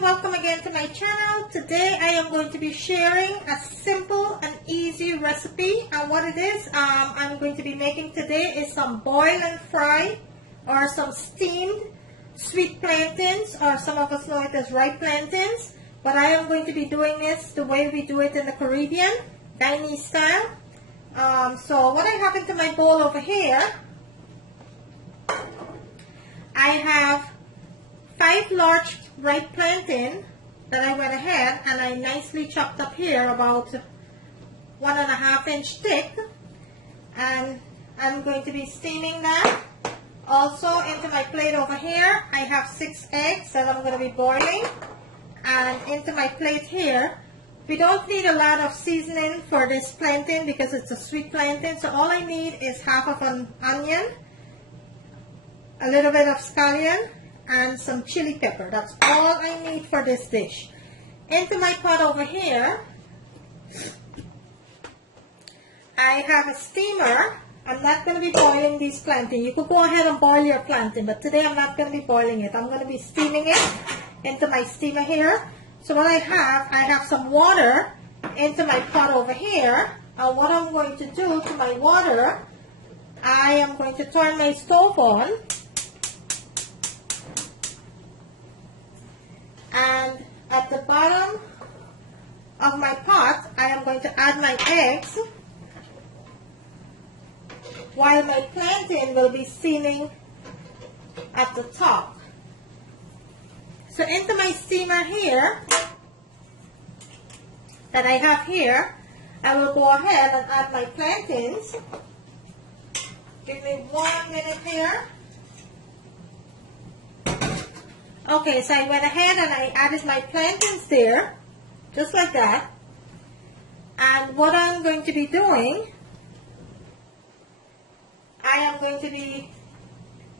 welcome again to my channel. Today I am going to be sharing a simple and easy recipe, and what it is I'm going to be making today is some boil and fry or some steamed sweet plantains, or some of us know it as ripe plantains, but I am going to be doing this the way we do it in the Caribbean, Guyanese style. So what I have into my bowl over here, I have 5 large ripe plantain that I went ahead and I nicely chopped up here, about 1.5 inch thick, and I'm going to be steaming that. Also into my plate over here I have 6 eggs that I'm going to be boiling, and into my plate here, we don't need a lot of seasoning for this plantain because it's a sweet plantain, so all I need is half of an onion, a little bit of scallion, and some chili pepper. That's all I need for this dish. Into my pot over here, I have a steamer. I'm not going to be boiling these plantains. You could go ahead and boil your plantain, but today I'm not going to be boiling it. I'm going to be steaming it into my steamer here. So what I have some water into my pot over here. And what I'm going to do to my water, I am going to turn my stove on. And at the bottom of my pot, I am going to add my eggs, while my plantain will be steaming at the top. So into my steamer here, that I have here, I will go ahead and add my plantains. Give me 1 minute here. Okay, so I went ahead and I added my plantains there, just like that. And what I'm going to be doing, I am going to be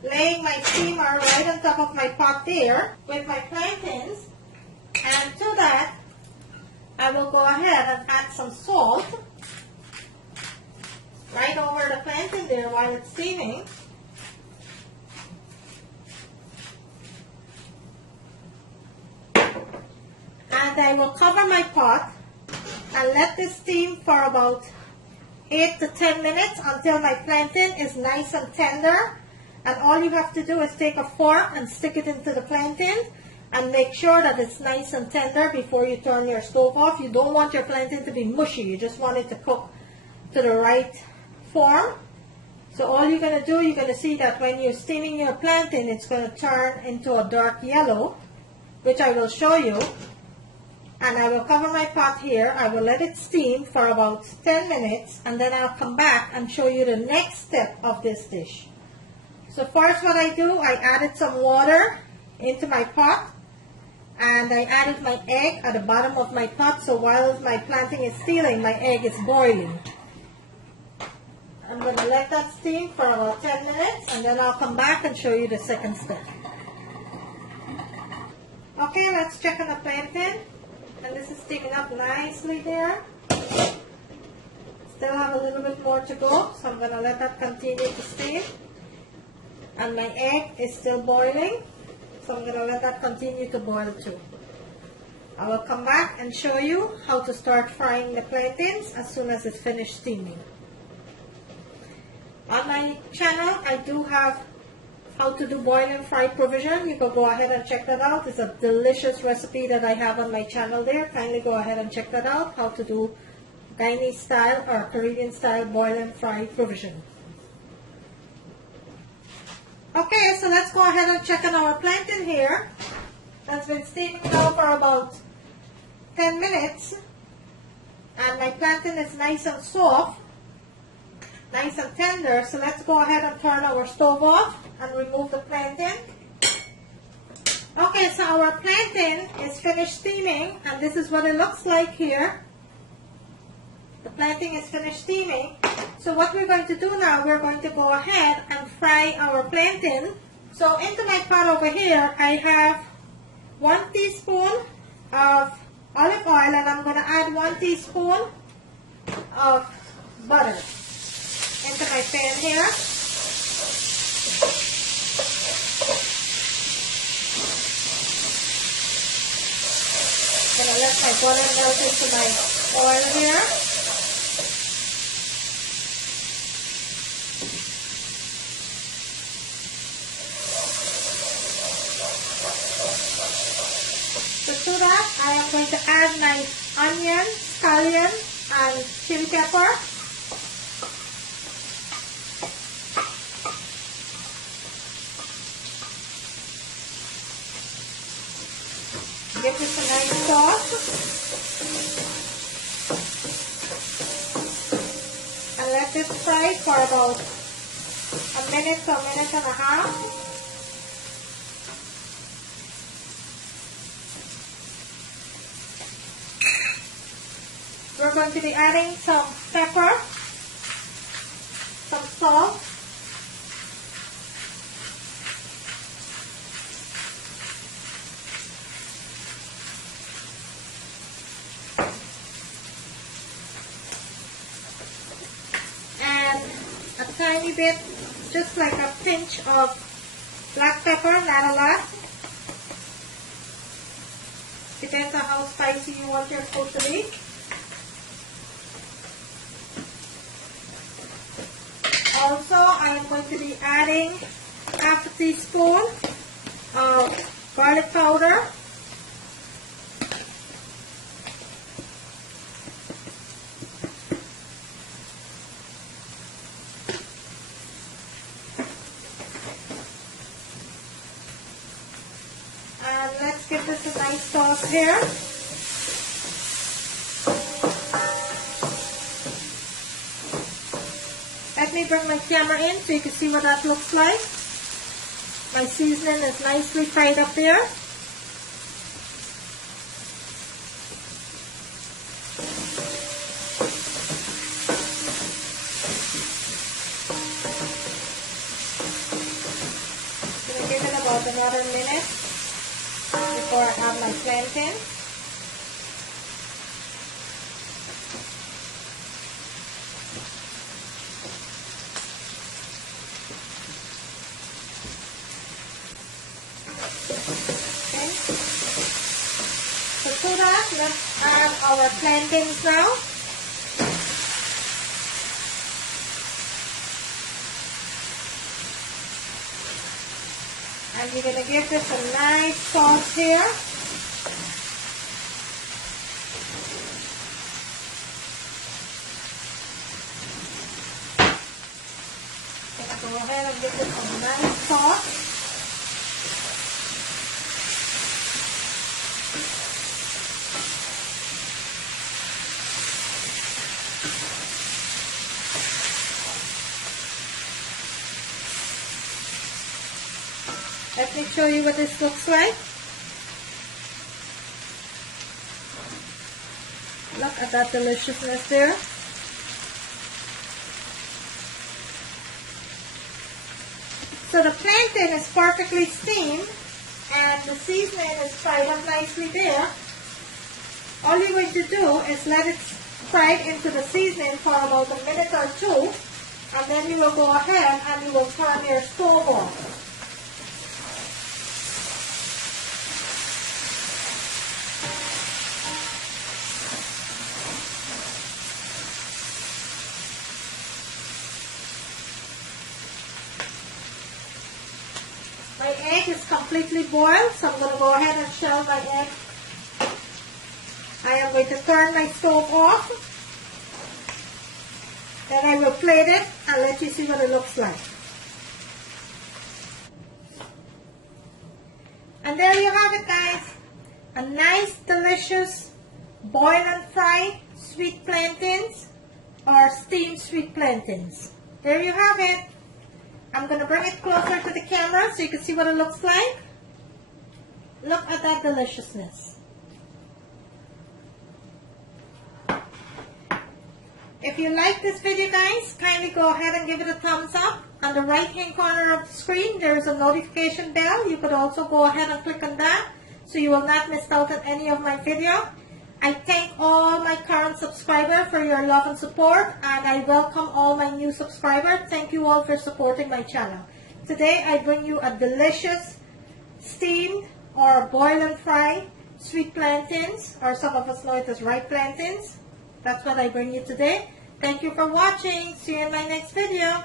laying my steamer right on top of my pot there with my plantains. And to that, I will go ahead and add some salt right over the plantain there while it's steaming. And I will cover my pot and let this steam for about 8 to 10 minutes until my plantain is nice and tender. And all you have to do is take a fork and stick it into the plantain and make sure that it's nice and tender before you turn your stove off. You don't want your plantain to be mushy. You just want it to cook to the right form. So all you're going to do, you're going to see that when you're steaming your plantain, it's going to turn into a dark yellow, which I will show you. And I will cover my pot here. I will let it steam for about 10 minutes, and then I'll come back and show you the next step of this dish. So first what I do, I added some water into my pot, and I added my egg at the bottom of my pot, so while my plantain is steaming, my egg is boiling. I'm going to let that steam for about 10 minutes, and then I'll come back and show you the second step. Okay, let's check on the plantain. And this is steaming up nicely there. Still have a little bit more to go, so I'm going to let that continue to steam. And my egg is still boiling, so I'm going to let that continue to boil too. I will come back and show you how to start frying the plantains as soon as it's finished steaming. On my channel, I do have how to do boil and fry provision. You can go ahead and check that out. It's a delicious recipe that I have on my channel there. Kindly go ahead and check that out. How to do Guyanese style or Caribbean style boil and fry provision. Okay, so let's go ahead and check on our plantain here. That's been steaming now for about 10 minutes. And my plantain is nice and soft, nice and tender. So let's go ahead and turn our stove off and remove the plantain. Okay, so our plantain is finished steaming, and this is what it looks like here. The plantain is finished steaming. So what we're going to do now, we're going to go ahead and fry our plantain. So into my pot over here, I have 1 teaspoon of olive oil, and I'm going to add 1 teaspoon of butter into my pan here. let my butter melt into my oil here. To that, I am going to add my onion, scallion, and chili pepper. Give this a nice sauce. And let this fry for about a minute to a minute and a half. We're going to be adding some pepper, some salt, and a tiny bit, just like a pinch of black pepper, not a lot. Depends on how spicy you want your food to be. Also, I am going to be adding half a teaspoon of garlic powder. And let's give this a nice sauce here. Let me bring my camera in so you can see what that looks like. My seasoning is nicely fried up there. I'm going to give it about another minute before I add my plantain. To that, let's add our plantains now. And we're going to give this a nice sauce here. I'm going to go ahead and give this a nice sauce. Let me show you what this looks like. Look at that deliciousness there. So the plantain is perfectly steamed and the seasoning is fried up nicely there. All you're going to do is let it fry into the seasoning for about a minute or two, and then you will go ahead and you will turn your stove off. My egg is completely boiled, so I'm going to go ahead and shell my egg. I am going to turn my stove off. Then I will plate it and let you see what it looks like. And there you have it, guys. A nice, delicious, boil and fry sweet plantains or steamed sweet plantains. There you have it. I'm going to bring it closer to the camera so you can see what it looks like. Look at that deliciousness. If you like this video, guys, kindly go ahead and give it a thumbs up. On the right hand corner of the screen, there is a notification bell. You could also go ahead and click on that so you will not miss out on any of my video. I thank all my current subscribers for your love and support, and I welcome all my new subscribers. Thank you all for supporting my channel. Today I bring you a delicious steamed or boil and fry sweet plantains, or some of us know it as ripe plantains. That's what I bring you today. Thank you for watching. See you in my next video.